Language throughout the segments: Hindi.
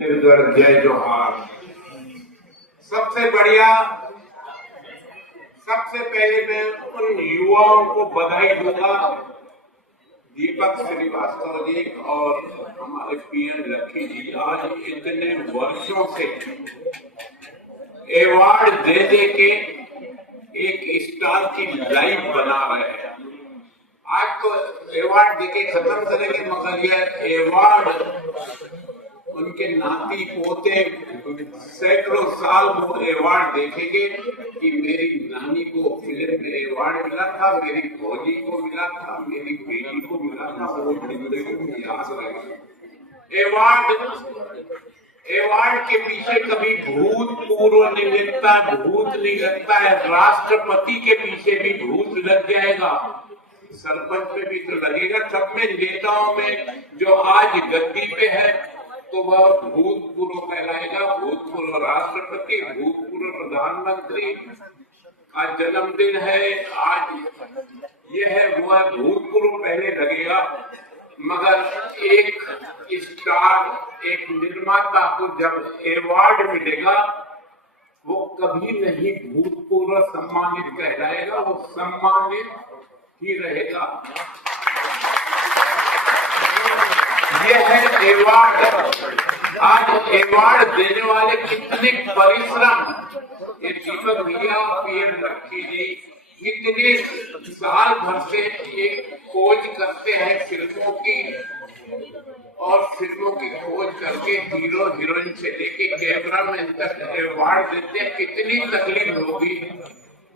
छत्तीसगढ़ जय जोहार। सबसे बढ़िया, सबसे पहले मैं उन युवाओं को बधाई दूंगा, दीपक श्रीवास्तव जी और हमारे पीएन लक्की जी। आज इतने वर्षों से अवार्ड दे दे के एक स्टार की लाइफ बना रहे हैं। आज तो अवार्ड देके खत्म करेंगे, मगर यह अवार्ड उनके नाती पोते सैकड़ों साल वो अवार्ड देखेंगे कि मेरी नानी को फिल्म में अवार्ड मिला था, मेरी फौजी को मिला था, मेरी बेटी को मिला था। वो जिंदगी में याद रहेगा। अवार्ड के पीछे कभी भूतपूर्व नहीं लगता, भूत नहीं लगता है। राष्ट्रपति के पीछे भी भूत लग जाएगा, सरपंच में भी तो लगेगा। सब में नेताओं में जो आज गद्दी पे है तो वह भूतपूर्व कहलाएगा। भूतपूर्व राष्ट्रपति, भूतपूर्व प्रधानमंत्री। आज जन्मदिन है, आज यह है वो है, भूतपूर्व पहले लगेगा। मगर एक स्टार, एक निर्माता को जब अवार्ड मिलेगा वो कभी नहीं भूतपूर्व सम्मानित कहलाएगा, वो सम्मानित ही रहेगा। यह है अवार्ड। आज अवार्ड देने वाले कितने परिश्रम, ये दीपक भैया और पीएन लक्की जी कितने साल भर से एक खोज करते हैं फिल्मों की, और फिल्मों की खोज करके हीरो हीरोइन से लेके कैमरामैन तक अवार्ड देते हैं। कितनी तकलीफ होगी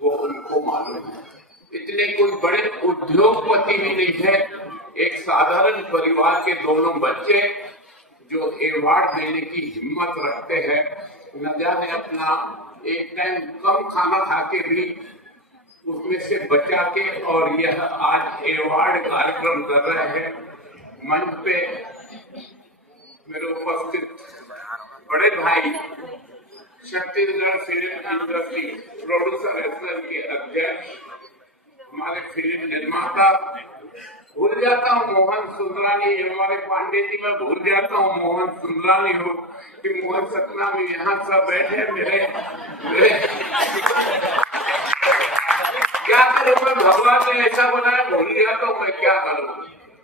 वो उनको मालूम है। इतने कोई बड़े उद्योगपति भी नहीं है, एक साधारण परिवार के दोनों बच्चे जो अवार्ड देने की हिम्मत रखते हैं। न जाने अपना एक टाइम कम खाना खा के भी उसमें से बचा के और यह आज अवार्ड कार्यक्रम कर रहे हैं। मंच पे मेरे उपस्थित बड़े भाई, Chhattisgarh film industry producer association के अध्यक्ष, हमारे फिल्म निर्माता, भूल जाता हूँ मोहन सुंदरानी, हमारे पांडे जी, मैं भूल जाता हूँ मोहन सुंदरानी हो कि मोहन सतना में यहाँ सब बैठे मेरे क्या करूँ मैं, भगवान ने ऐसा बनाया, भूल जाता हूँ मैं, क्या करूँ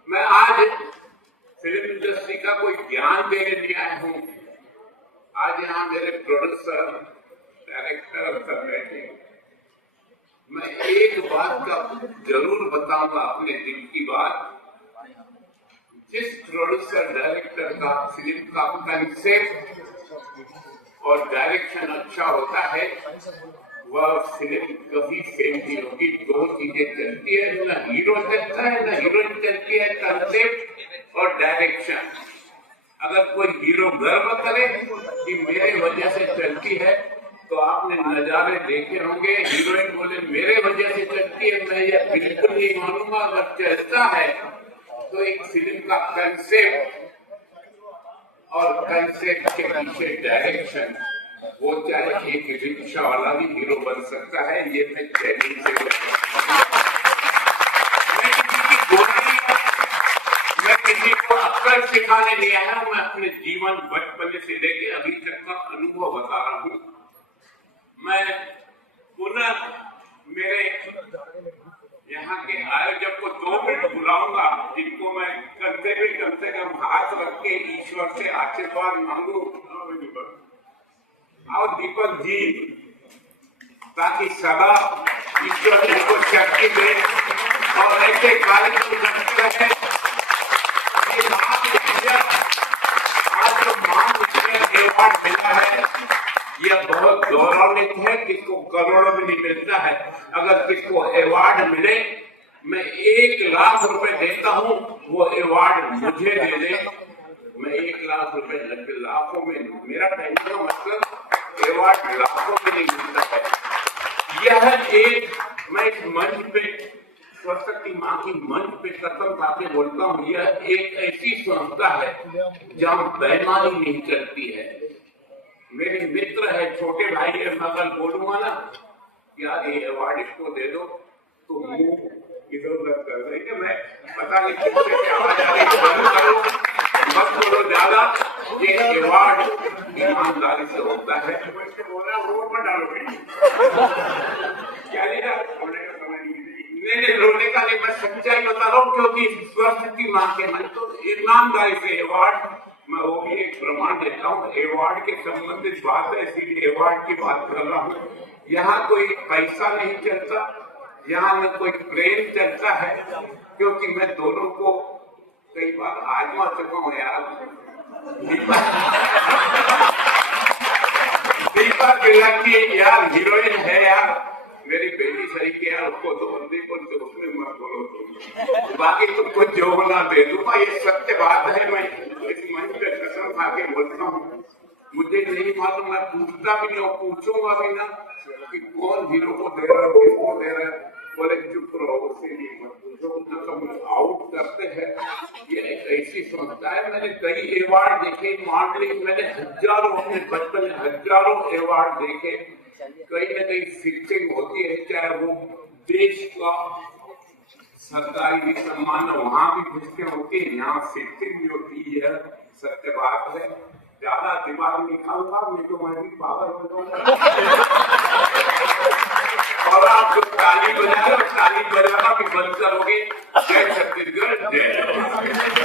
मैं। आज फिल्म इंडस्ट्री का कोई ज्ञान देने नहीं आया हूँ। आज यहाँ मेरे प्रोड्यूसर, डायरेक्टर सब बैठे। मैं एक बात का जरूर बताऊंगा, अपने दिल की बात। जिस प्रोड्यूसर डायरेक्टर का फिल्म का कंसेप्ट और डायरेक्शन अच्छा होता है वह फिल्म कभी फेल नहीं होगी। दो चीजें चलती है, न हीरो चलता है न हीरोइन चलती है, कंसेप्ट और डायरेक्शन। अगर कोई हीरो गर्व करे कि मेरे वजह से चलती है तो आपने नजारे देखे होंगे। हीरोइन बोले मेरे वजह से चलती है, मैं यह बिल्कुल नहीं मानूंगा। अगर चलता है तो एक फिल्म का कंसेप्ट और कंसेप्ट के पीछे डायरेक्शन, वो चाहे एक रिक्शा वाला भी हीरो बन सकता है। ये मैं चैलेंज से मैं किसी को अक्ल सिखाने नहीं आया हूं। मैं अपने जीवन बचपन से लेके अभी तक का अनुभव बता रहा हूँ। मैं पुनः मेरे यहाँ के आयोजक को 2 मिनट बुलाऊंगा, जिनको मैं कंधे पे कम से कम हाथ रख के ईश्वर से आशीर्वाद मांगू। आओ दीपक जी, ताकि सदा ईश्वर को शक्ति दे और ऐसे कार्यक्रम करते रहे। आज जो अवार्ड मिला है यह बहुत गौरवान्वित है। किसको करोड़ों में नहीं मिलता है। अगर किसको अवार्ड मिले, मैं 1 लाख रुपए देता हूँ, वो अवार्ड मुझे दे दे। मैं 1 लाख रुपए, लाखों में, मेरा कहने का मतलब अवार्ड लाखों में नहीं मिलता है। यह एक, मैं इस मंच पे सरस्वती माँ की मंच पे कसम खा के बोलता हूँ, यह एक ऐसी संस्था है जहाँ बेईमानी नहीं चलती है। मेरे मित्र है, छोटे भाई है, मैं कल बोलूंगा ना यार ये अवार्ड इसको दे दो तो मुंह इधर उधर कर रही है। मैं पता नहीं किससे आवाज आ रही है, मत बोलो ज्यादा। ये अवार्ड ईमानदारी से होता है। वोट पर डालोगे क्या लिया? नहीं, रोने का नहीं, मैं सच्चाई बता रहा हूँ, क्योंकि स्वस्थ की माँ के मन तो ईमानदारी से अवार्ड, मैं वो भी एक प्रमाण देता हूँ। अवार्ड के संबंधित बात है, इसीलिए अवार्ड की बात कर रहा हूँ। यहाँ कोई पैसा नहीं चलता, यहाँ न कोई प्रेम चलता है, क्योंकि मैं दोनों को कई बार आजमा चुका हूँ यार। दीपा की यार हीरोइन है यार, मेरी बेटी सही के यार, उसको तो बंदी को तो उसमें मत बोलो तुम, बाकी तुमको जो होना दे दूंगा। ये सत्य बात है, मैं इस मंच पे कसम खा के बोलता हूँ। मुझे नहीं मालूम, मैं पूछता भी नहीं और पूछूंगा भी ना कि कौन हीरो को दे रहा है, किसको दे रहा है। बोले चुप रहो, उससे नहीं मत पूछो, मतलब आउट करते हैं। ये ऐसी संस्था है। मैंने कई अवार्ड देखे मॉडलिंग, मैंने हजारों, अपने बचपन में हजारों अवार्ड देखे। कहीं न कहीं फिक्सिंग होती है, चाहे वो देश का सरकारी सम्मान वहां भी फिक्सिंग होती है, यहाँ फिक्सिंग भी होती है। सत्य बात है, ज्यादा दिमाग निकालता नहीं तो मैं भी पागल हो जाऊंगा। और आप जो ताली बजा रहे हो, ताली बजाना भी बंद करोगे। जय छत्तीसगढ़, जय।